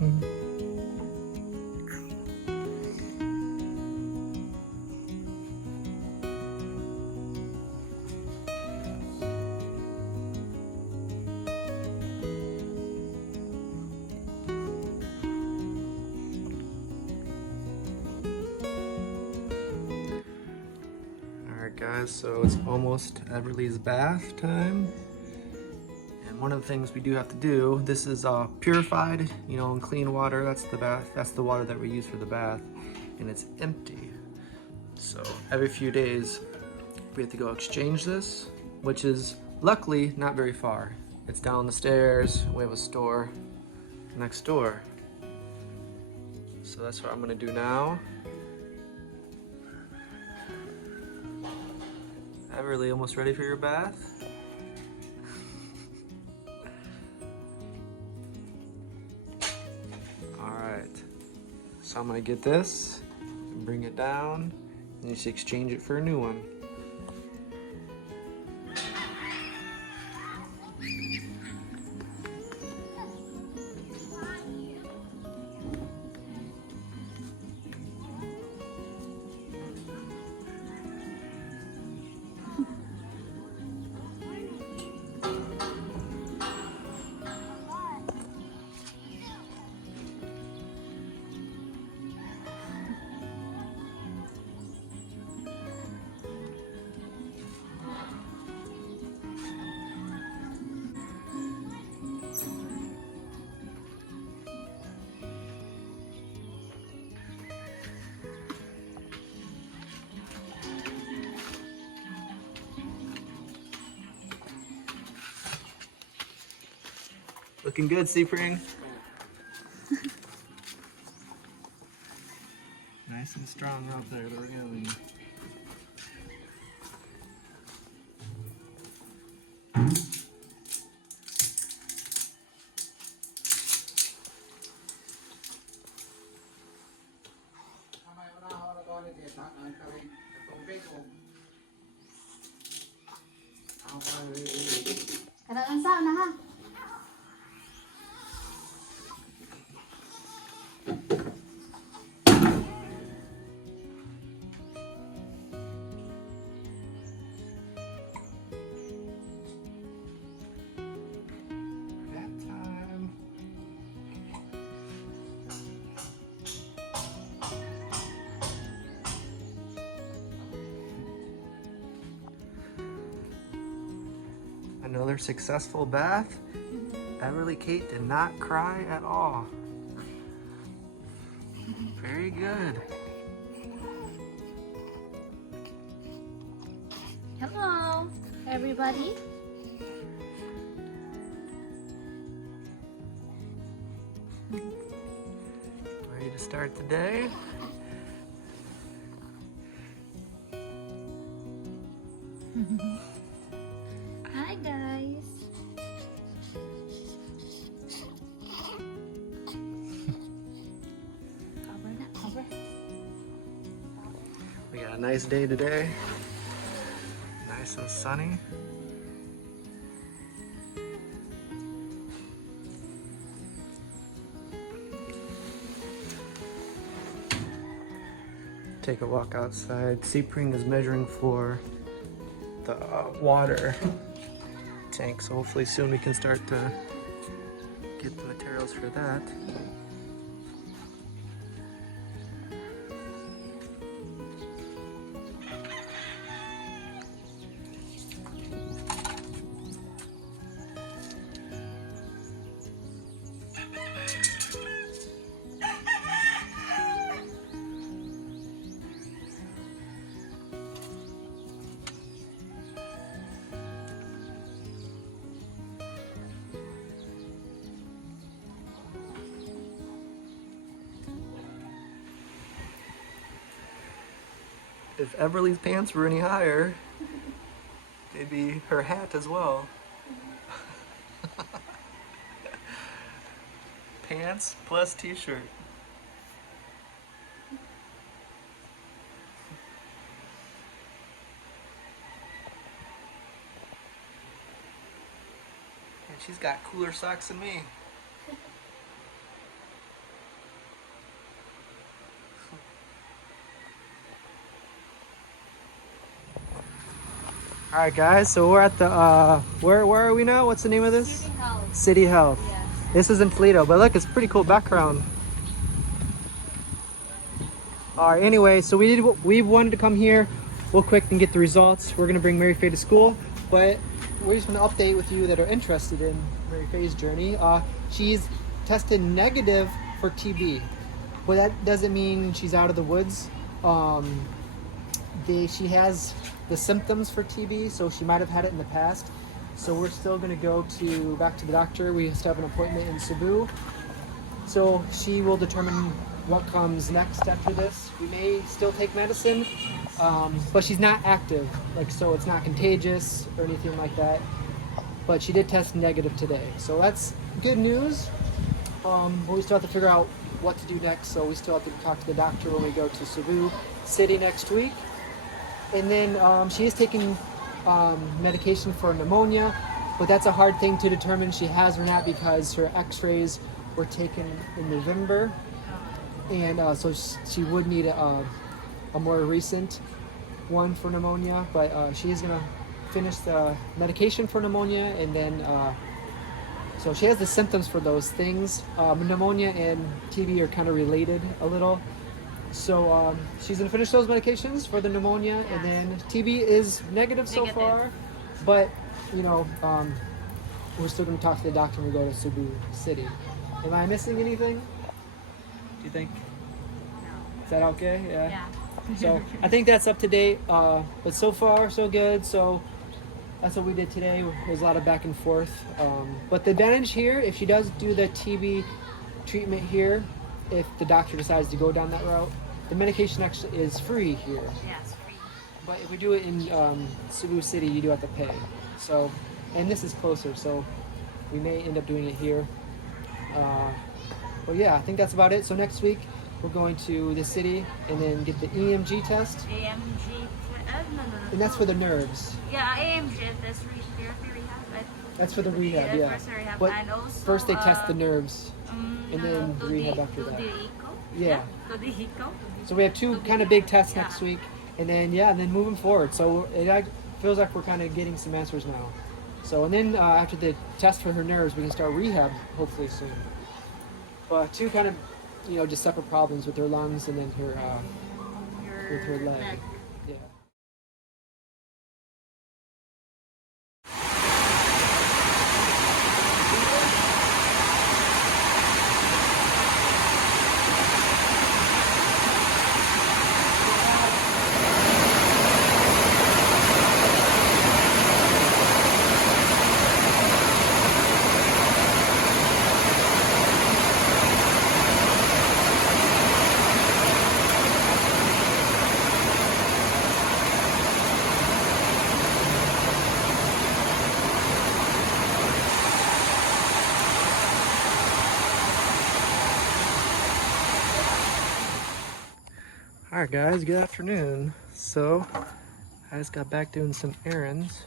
Alright guys, so it's almost Everly's bath time. And one of the things we do have to do, this is purified, and clean water. That's the bath. That's the water that we use for the bath. And it's empty. So every few days we have to go exchange this, which is luckily not very far. It's down the stairs. We have a store next door. So that's what I'm gonna do now. Everly, almost ready for your bath? Alright, so I'm gonna get this, and bring it down, and just exchange it for a new one. Looking good, Seapring. Nice and strong out there, the railing. Kadang sao na ha? Another successful bath. Everly Kate did not cry at all. Very good. Hello, everybody. Ready to start the day? Hi, guys. Cover na, cover. We got a nice day today. Nice and sunny. Take a walk outside. Seapring is measuring for the water tank, so hopefully soon we can start to get the materials for that. If Everly's pants were any higher, they'd be her hat as well. Pants plus t-shirt. And she's got cooler socks than me. All right, guys. So we're at the where are we now? What's the name of this? City Hall. City Health. Yeah. This is in Toledo, but look, it's a pretty cool background. All right. Anyway, so we wanted to come here real quick and get the results. We're gonna bring Mary Fay to school, but we're just gonna update with you that are interested in Mary Fay's journey. She's tested negative for TB, but that doesn't mean she's out of the woods. She has the symptoms for TB, so she might have had it in the past. So we're still going to go back to the doctor. We still have an appointment in Cebu. So she will determine what comes next after this. We may still take medicine, but she's not active, so it's not contagious or anything like that. But she did test negative today, so that's good news. But we still have to figure out what to do next. So we still have to talk to the doctor when we go to Cebu City next week. And then she is taking medication for pneumonia, but that's a hard thing to determine she has or not because her x-rays were taken in November. And so she would need a more recent one for pneumonia, but she is gonna finish the medication for pneumonia, and then so she has the symptoms for those things. Pneumonia and TB are kind of related a little. So she's gonna finish those medications for the pneumonia, and then TB is negative so far, but we're still gonna talk to the doctor when we go to Cebu City. Am I missing anything? Do you think? No. Is that okay? Yeah. So I think that's up to date, but so far so good. So that's what we did today. There's a lot of back and forth, but the advantage here, if she does do the TB treatment here, if the doctor decides to go down that route, the medication actually is free here. Yeah, it's free. But if we do it in Cebu City, you do have to pay. So, and this is closer, so we may end up doing it here. But yeah, I think that's about it. So next week we're going to the city and then get the EMG test. AMG. No. And that's for the nerves. Yeah, AMG. That's rehab. That's for the rehab, yeah. First rehab. But and also, first they test the nerves, and then to rehab after that. The eco. Yeah. To the eco. So we have two kind of big tests next week, and then moving forward. So it feels like we're kind of getting some answers now. So and then after the test for her nerves, we can start rehab hopefully soon. But two kind of just separate problems with her lungs and then her with her leg. Yeah. Alright guys, good afternoon. So, I just got back doing some errands.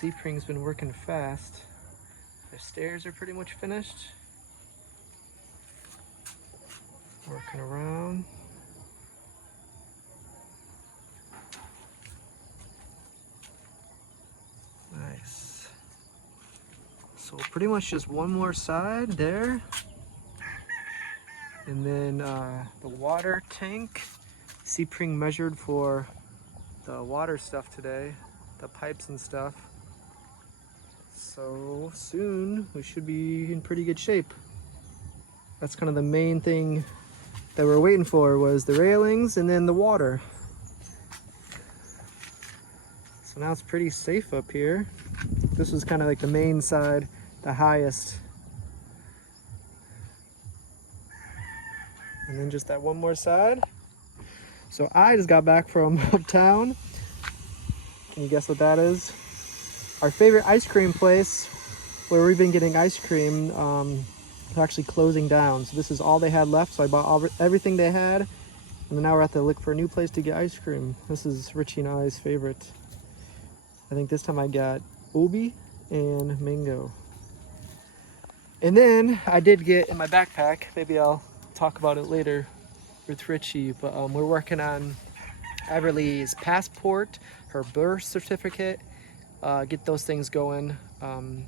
Seapring's been working fast. The stairs are pretty much finished. Working around. Nice. So pretty much just one more side there. And then the water tank, Seapring measured for the water stuff today, the pipes and stuff. So soon we should be in pretty good shape. That's kind of the main thing that we're waiting for, was the railings and then the water. So now it's pretty safe up here. This was kind of like the main side, the highest. And then just that one more side. So I just got back from uptown. Can you guess what that is? Our favorite ice cream place where we've been getting ice cream is actually closing down. So this is all they had left. So I bought everything they had. And then now we're at the look for a new place to get ice cream. This is Richie and I's favorite. I think this time I got Obi and mango. And then I did get in my backpack, maybe I'll talk about it later with Richie, but we're working on Everly's passport, her birth certificate, get those things going,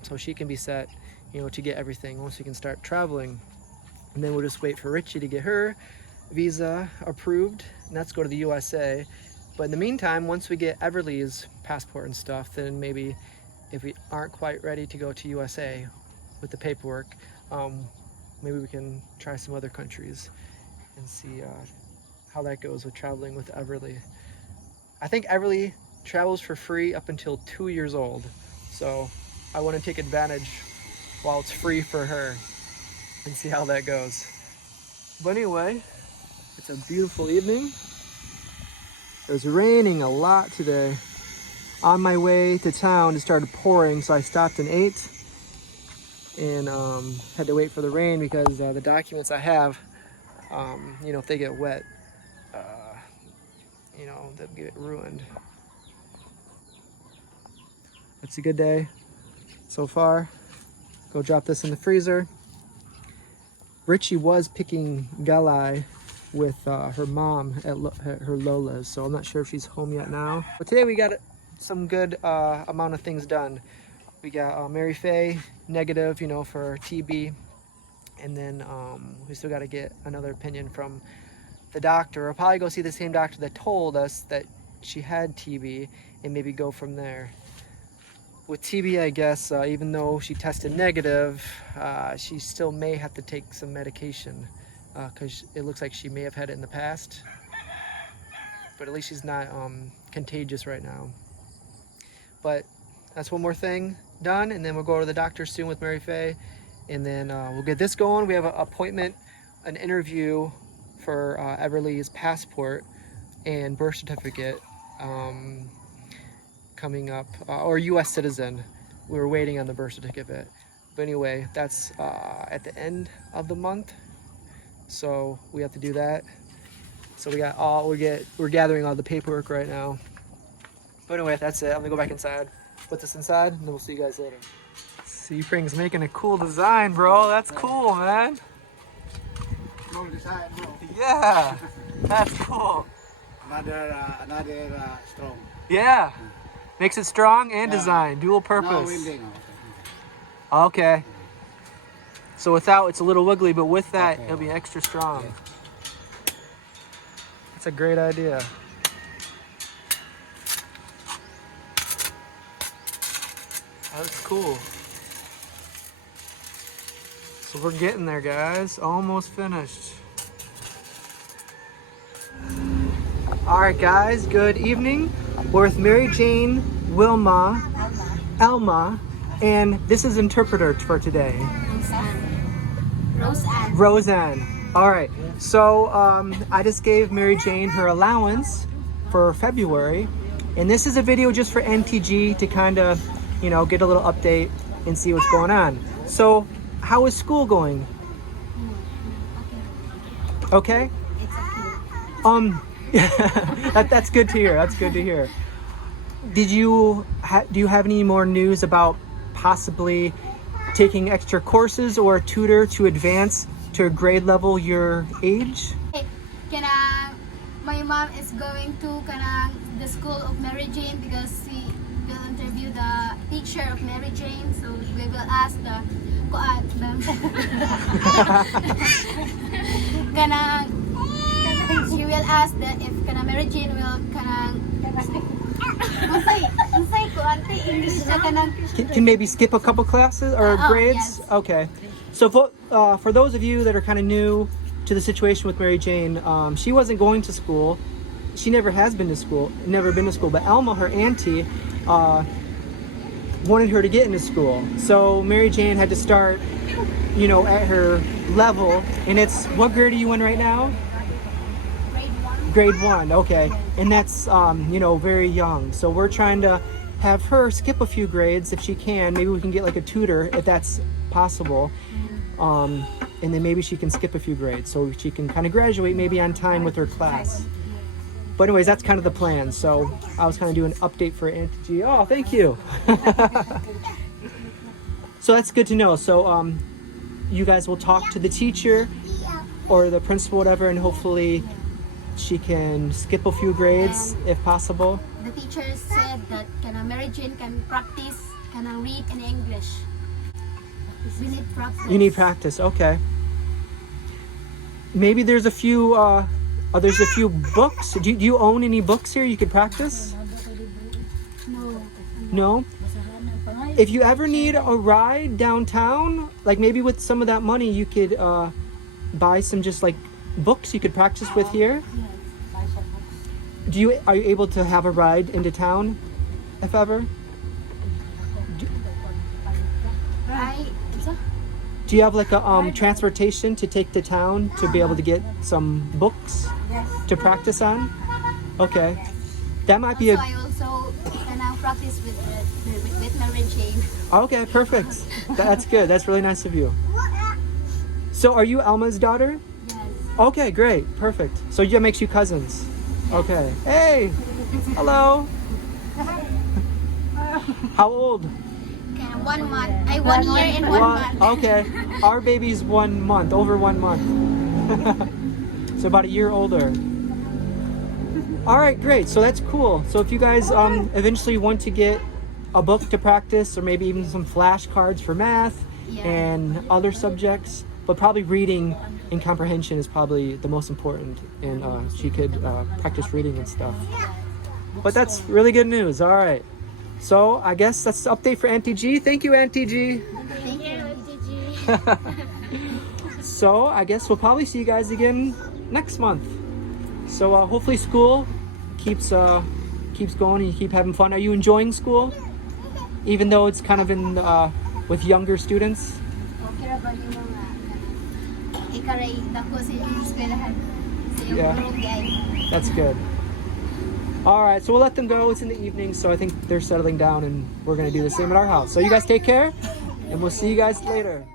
so she can be set, you know, to get everything once we can start traveling. And then we'll just wait for Richie to get her visa approved, and that's go to the USA. But in the meantime, once we get Everly's passport and stuff, then maybe if we aren't quite ready to go to USA with the paperwork, maybe we can try some other countries and see how that goes with traveling with Everly. I think Everly travels for free up until 2 years old, so I want to take advantage while it's free for her and see how that goes. But anyway, it's a beautiful evening. It was raining a lot today. On my way to town, it started pouring, so I stopped and ate, and had to wait for the rain because the documents I have, you know, if they get wet, you know, they'll get ruined. It's a good day so far. Go drop this in the freezer. Richie was picking galai with her mom at her Lola's, so I'm not sure if she's home yet now. But today we got some good amount of things done. We got Mary Fay negative, you know, for TB, and then we still got to get another opinion from the doctor. I'll probably go see the same doctor that told us that she had TB and maybe go from there. With TB, I guess, even though she tested negative, she still may have to take some medication because it looks like she may have had it in the past. But at least she's not contagious right now. But that's one more thing done, and then we'll go to the doctor soon with Mary Fay, and then we'll get this going. We have an appointment, an interview for Everly's passport and birth certificate coming up, or U.S. citizen. We were waiting on the birth certificate. But anyway, that's at the end of the month, so we have to do that. So we're gathering all the paperwork right now. But anyway, that's it. I'm gonna go back inside, put this inside, and then we'll see you guys later. Seapring's making a cool design, bro. That's cool, man. Cool design, bro. Yeah, that's cool. Another strong. Yeah, makes it strong and design, dual No purpose. winding. Okay. So without, it's a little wiggly, but with that, Okay. it'll be extra strong. That's a great idea. That's cool. So we're getting there, guys. Almost finished. All right, guys. Good evening. We're with Mary Jane, Wilma, Elma, and this is interpreter for today. Roseanne. All right. So I just gave Mary Jane her allowance for February, and this is a video just for NTG to kind of, you know, get a little update and see what's going on. So, how is school going? Okay. That's good to hear. That's good to hear. Do you have any more news about possibly taking extra courses or a tutor to advance to a grade level your age? My mom is going to the school of Mary Jane because we will interview the teacher of Mary Jane. So we will ask she will ask if Mary Jane will Can maybe skip a couple classes or grades? Yes. Okay. So for those of you that are kind of new to the situation with Mary Jane, she wasn't going to school. She never has been to school, but Elma, her auntie, wanted her to get into school. So Mary Jane had to start, you know, at her level. And it's, what grade are you in right now? Grade 1, okay. And that's, you know, very young. So we're trying to have her skip a few grades if she can. Maybe we can get like a tutor if that's possible. And then maybe she can skip a few grades so she can kind of graduate maybe on time with her class. But anyways, that's kind of the plan. So I was kind of doing an update for Auntie G. Oh, thank you. So that's good to know. So you guys will talk to the teacher or the principal, whatever, and hopefully she can skip a few grades if possible. The teachers said that Mary Jane can practice, can read in English. We need practice. You need practice, okay. Maybe there's a few books. Do you own any books here you could practice? No. No? If you ever need a ride downtown, like maybe with some of that money you could buy some just like books you could practice with here. Are you able to have a ride into town if ever? Do you have like a transportation to take to town to be able to get some books to practice on? Okay. That might be So I also can practice with Mary Jane. Okay, perfect. That's good. That's really nice of you. So are you Alma's daughter? Yes. Okay, great. Perfect. So that makes you cousins. Okay. Hey. Hello. How old? 1 month. 1 year and 1 month. Okay. Our baby's 1 month, over 1 month. So about a year older. All right, great. So that's cool. So if you guys eventually want to get a book to practice, or maybe even some flashcards for math and other subjects, but probably reading and comprehension is probably the most important, and she could practice reading and stuff. But that's really good news. All right. So I guess that's the update for Auntie G. Thank you, Auntie G. Thank you, Gigi. So I guess we'll probably see you guys again next month. So hopefully school keeps going and you keep having fun. Are you enjoying school? Even though it's kind of in with younger students? Okay ra ba yung mga ikaray dako sa eskwelahan? Sa iyong Yeah. barangay? That's good. All right, so we'll let them go. It's in the evening, so I think they're settling down, and we're gonna do the same at our house. So you guys take care, and we'll see you guys later.